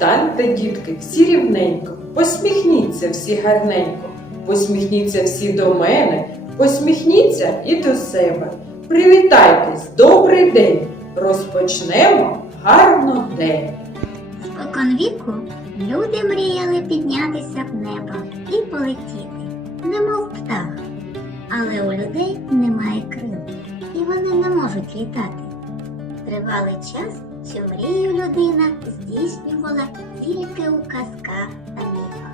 Станьте, дітки, всі рівненько, посміхніться всі гарненько, посміхніться всі до мене, посміхніться і до себе. Привітайтесь, добрий день! Розпочнемо гарно день. Спокон віку люди мріяли піднятися в небо і полетіти, немов птах. Але у людей немає крил, і вони не можуть літати. Тривалий час цю мрію людина здійснювала тільки у казках та міфах.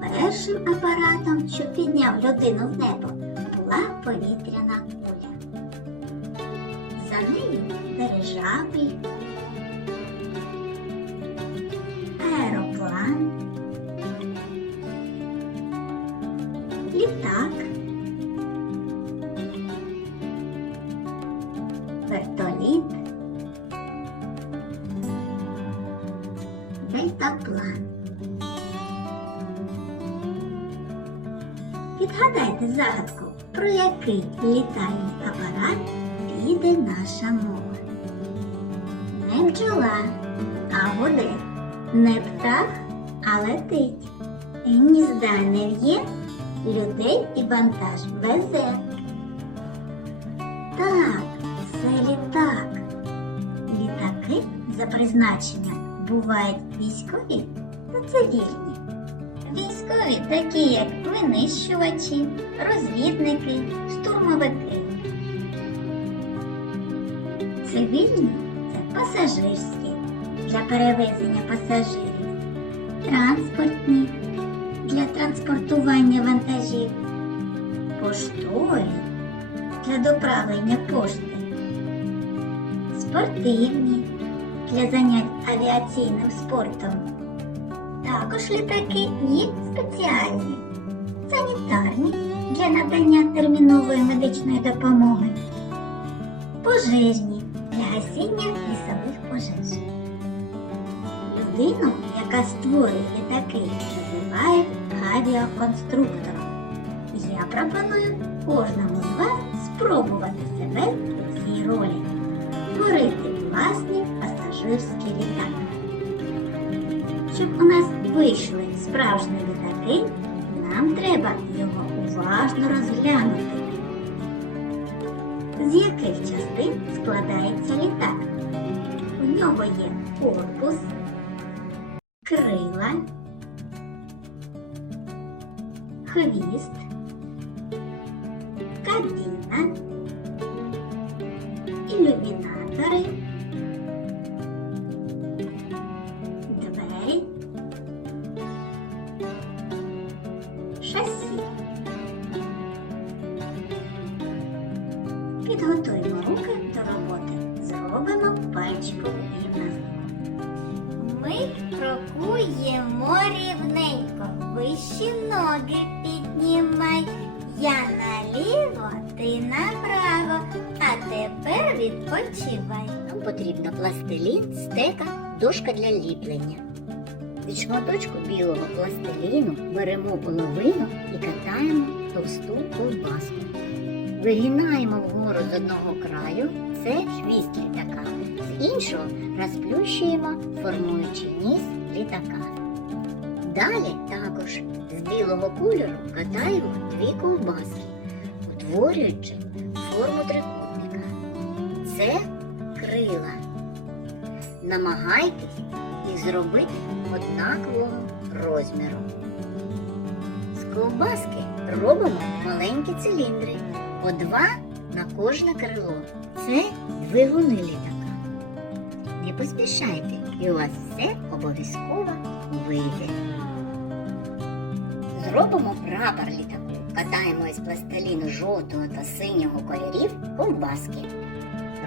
Першим апаратом, що підняв людину в небо, була повітряна куля. За нею дирижабль, аероплан, літак, вертоліт, Відгадайте загадку, про який літальний апарат піде наша мова. Не бджола, а гуде. Не птах, а летить. Гнізда не в'є, людей і вантаж везе. Так, це літак. Літаки за призначенням бувають військові та цивільні. Військові такі, як винищувачі, розвідники, штурмовики. Цивільні це пасажирські для перевезення пасажирів, транспортні для транспортування вантажів, поштові для доправлення пошти, спортивні для занять авіаційним спортом. Також літаки є спеціальні, санітарні для надання термінової медичної допомоги, пожежні для гасіння лісових пожеж. Людину, яка створює літаки, називають авіаконструктором. Я пропоную кожному з вас спробувати себе у цій ролі, створити власний пасажирський літак. Вийшли справжні літаки, нам треба його уважно розглянути. З яких частин складається літак? У нього є корпус, крила, хвіст, кабіна, Підготуємо руки до роботи. Зробимо пальчикову гімнастику. Ми крокуємо рівненько, вищі ноги піднімай. Я наліво, ти направо, а тепер відпочивай. Нам потрібно пластилін, стека, дошка для ліплення. Від шматочку білого пластиліну беремо половину і катаємо товсту ковбаску. Вигинаємо вгору з одного краю, це хвіст літака, з іншого розплющуємо, формуючи ніс літака. Далі також з білого кольору катаємо дві ковбаски, утворюючи форму трикутника. Це крила. Намагайтесь їх зробити однакового розміру. З ковбаски робимо маленькі циліндри, по два на кожне крило. Це двигуни літака. Не поспішайте, і у вас все обов'язково вийде. Зробимо прапор літаку. Катаємо із пластиліну жовтого та синього кольорів ковбаски.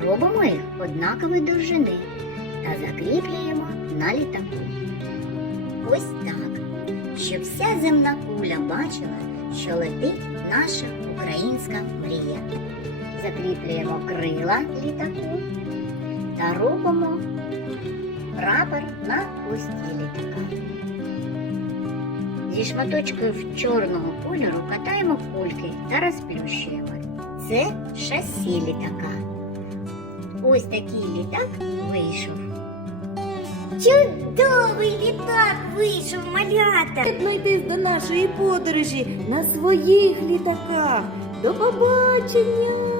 Робимо їх однакової довжини та закріплюємо на літаку. Ось так, щоб вся земна куля бачила, що летить наша українська мрія. Закріплюємо крила літаку та робимо прапор на хвості літака. Зі шматочкою чорного кольору катаємо кульки та розплющуємо. Це шасі літака. Ось такий літак вийшов. Чудовий літак вийшов малята. Приєднуйтесь до нашої подорожі на своїх літаках. До побачення!